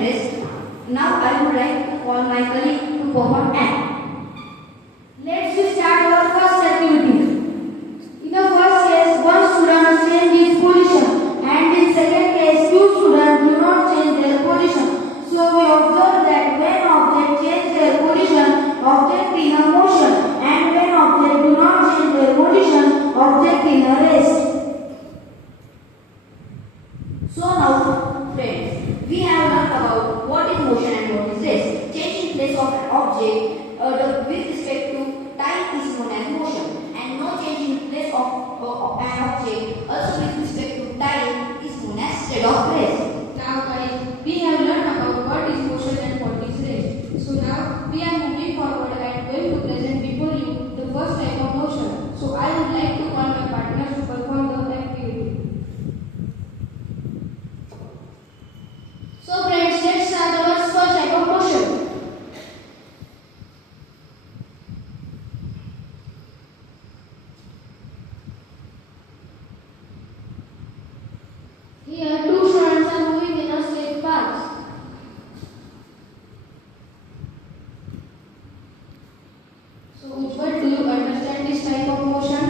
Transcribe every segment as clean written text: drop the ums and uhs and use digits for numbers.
and rest. Now I would like to call my colleague to perform act. Let's start our first activity. In the first case, one student changes his position, and in second case, two students do not change their position. So we observe that when objects change their position, object in a motion, and when objects do not change their position, object in a rest. So now, friends, we have learned about what is motion and what is rest. Changing place of an object with respect to time is known as motion, and no changing place of an object also with respect to time is known as state of rest. Now guys, we have learned about what is motion and what is rest. So now we are moving forward and going to present before you the first type of motion. So I would like to call my partners to perform the activity. So friends, let's start our first type of motion. Here, two students are moving in a straight path. So Ujjwal, do you understand this type of motion?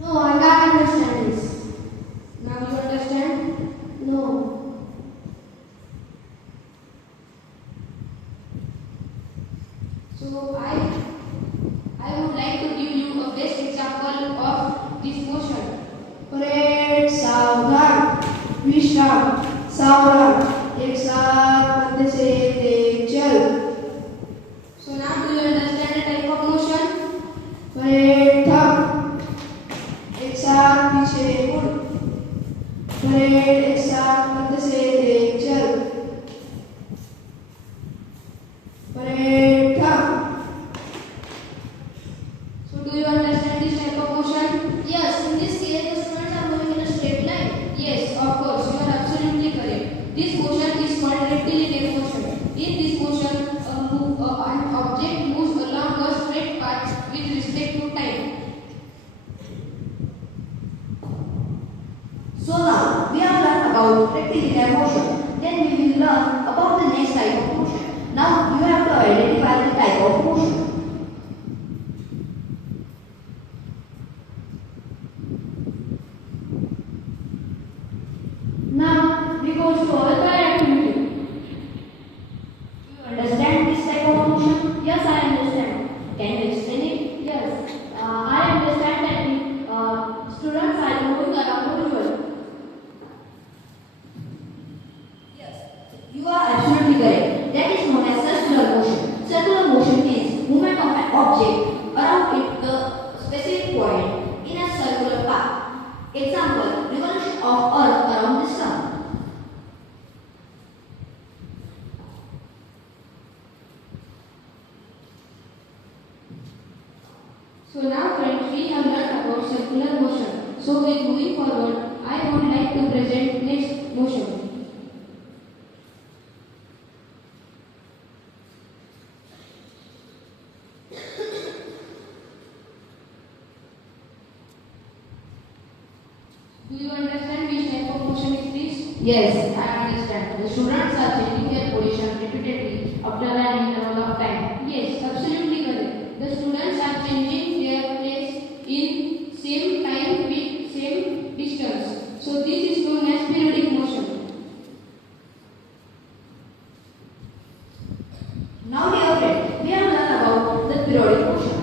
No, I can't understand this. Now you understand? No. So I would like to give you a best example of this motion. Parade सावधान विश्राम सावधान एक साथ मध्य से तेज चल So now do you understand the type of motion? Parade थम एक साथ पीछे मुड़ परेड एक साथ मध्य से तेज चल परेड थम So do you understand this type of motion? Yes, in this case the students are moving in a straight line. Yes, of course, you are absolutely correct. This motion is called rectilinear motion. In this motion, an object moves along a straight path with respect to time. So now we have learned about rectilinear motion. Then we will learn about the next type of motion. Now you have to identify the type of motion. Now we go to our third activity. Do you understand this type of motion? Yes, I understand. Can you explain it? Yes, I understand that students are moving around the world. Yes. You are absolutely correct. That is known as circular motion. Circular motion means movement of an object around the specific point in a circular path. Example, revolution of Earth around the sun. So now friends, we have learned about circular motion. So with moving forward, I would like to present next motion. Do you understand which type of motion is this? Yes, I understand. The students are changing their position repeatedly after an interval of time. Yes, absolutely correct. The students are changing their place in same time with same distance. So this is known as periodic motion. Now dear friends, we have learned about the periodic motion.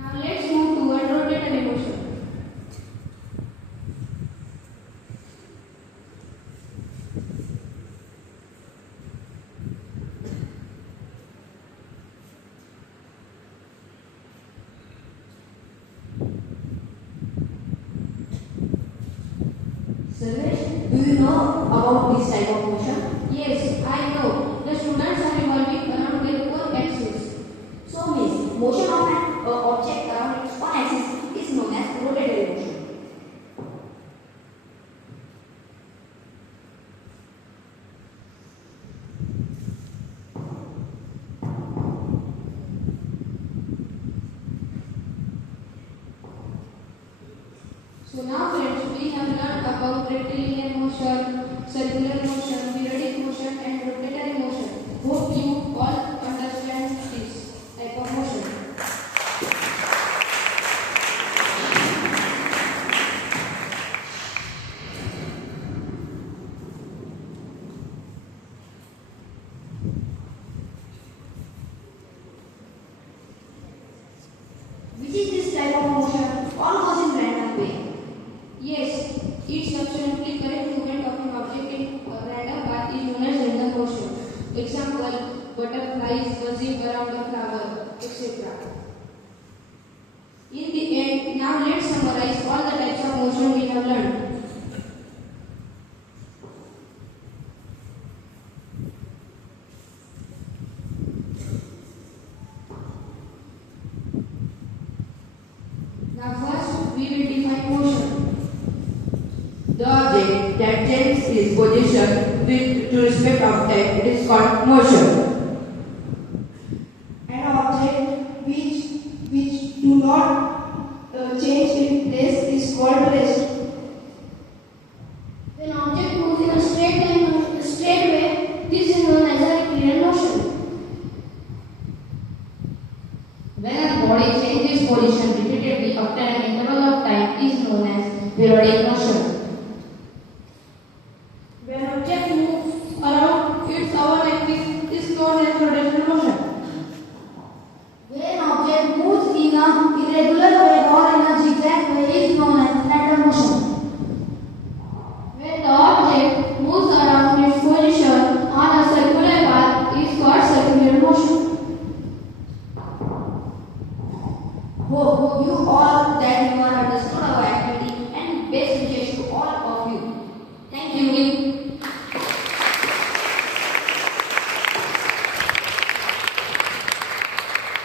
Now let's move toward rotatory motion. Sarvesh, do you know about this type of motion? Yes, I know. The students are revolving around their own axis. So means motion of an object around its own axis is known as rotatory motion. So now friends, we have learned about rectilinear motion, absolutely correct movement of an object in a random path is known as random motion. Example, butterflies buzzing around a flower, etc. In the end, now let's summarize all the types of motion we have learned. Now first, we will define motion. The object that changes its position with to respect of time, it is called motion. An object which do not change its place is called rest. When object moves in a straight way, this is known as a rectilinear motion. When a body changes position repeatedly after an interval of time is known as periodic motion. When object moves around its own axis is known as rotational motion. When object moves in a irregular way or in a zigzag way is known as random motion. When the object moves around its position on a circular path is called circular motion. Hope you all that you have understood our activity and best wishes to all of you. Thank you.